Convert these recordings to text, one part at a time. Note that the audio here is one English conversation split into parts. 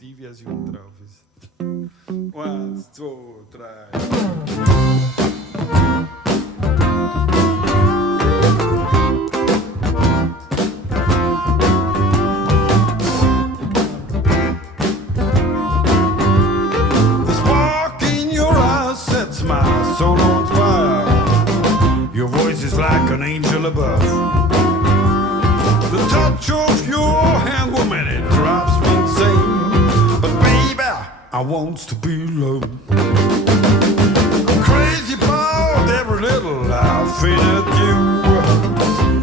die Version drauf ist. 1, 2, 3. The spark in your eyes sets my soul on fire. Your voice is like an angel above. The touch of your hand, woman, it drives me insane. But baby, I want to be alone. I'm crazy about every little laugh at you.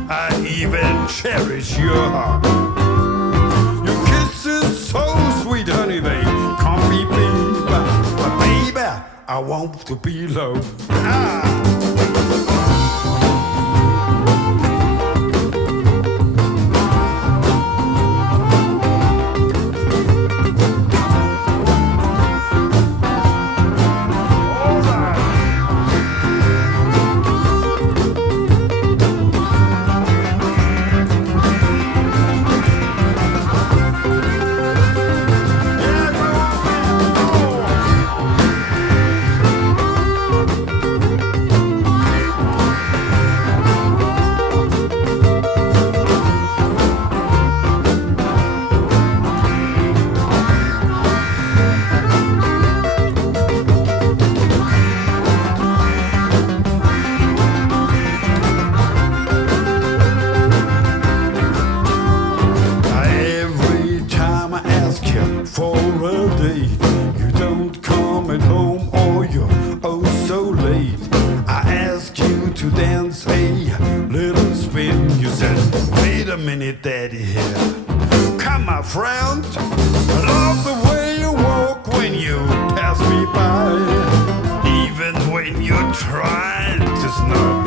I even cherish your heart. Your kiss is so sweet, honey, they can't be beat. But baby, I want to be alone. For a day, you don't come at home or you're oh so late. I ask you to dance a little spin. You said, wait a minute, daddy here. Come, my friend. I love the way you walk when you pass me by. Even when you're trying to snub.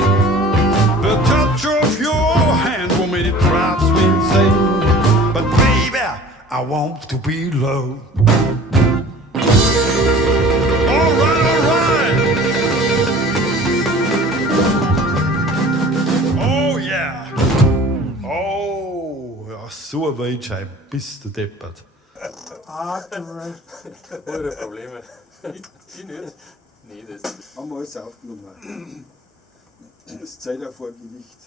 The touch of your hand, woman, it drives me insane. But baby, I want to be low. All right. Oh yeah. Oh, ja, so ein Weitschein, bist du deppert. Ohne Probleme. Ich nicht. Nee, das Haben wir alles aufgenommen. Das Zeit auf Gewicht.